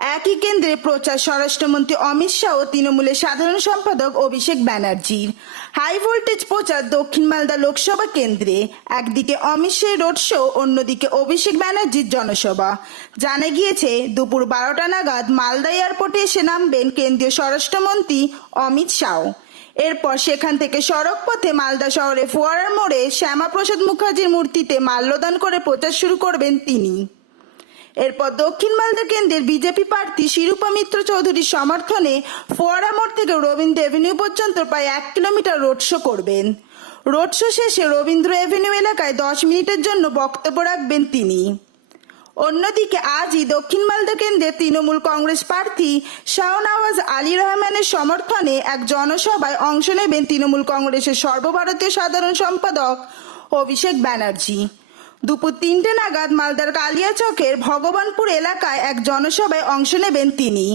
একই কেন্দ্রে প্রচার স্বরাষ্ট্রমন্ত্রী অমিত শাহ ও তৃণমূলের সাধারণ সম্পাদক অভিষেক ব্যানার্জির। হাই ভোল্টেজ প্রচার দক্ষিণ মালদা লোকসভা কেন্দ্রে। একদিকে অমিত শাহের রোড শো, অন্যদিকে অভিষেক ব্যানার্জির জনসভা। জানা গিয়েছে দুপুর 12টা নাগাদ মালদা এয়ারপোর্টে এসে নামবেন কেন্দ্রীয় স্বরাষ্ট্রমন্ত্রী অমিত শাহ। এরপর সেখান থেকে সড়ক পথে মালদা শহরে ফোয়ারার মোড়ে শ্যামাপ্রসাদ মুখার্জির মূর্তিতে মাল্যদান করে প্রচার শুরু করবেন তিনি। এরপর দক্ষিণ মালদা কেন্দ্রের বিজেপি প্রার্থী শিরূপা মিত্র চৌধুরীর সমর্থনে ফোয়ারা মোড় থেকে রবীন্দ্র এভিনিউ পর্যন্ত প্রায় 1 কিলোমিটার রোড শো করবেন। রোড শো শেষে রবীন্দ্র এভিনিউ এলাকায় 10 মিনিটের জন্য বক্তব্য রাখবেন তিনি। অন্যদিকে আজই দক্ষিণ মালদা কেন্দ্রে তৃণমূল কংগ্রেস প্রার্থী শাহনওয়াজ আলী রহমানের সমর্থনে এক জনসভায় অংশ নেবেন তৃণমূল কংগ্রেসের সর্বভারতীয় সাধারণ সম্পাদক অভিষেক ব্যানার্জি। দুপুর 3টে নাগাদ মালদার কালিয়াচকের ভগবানপুর এলাকায় এক জনসভায় অংশ নেবেন তিনি।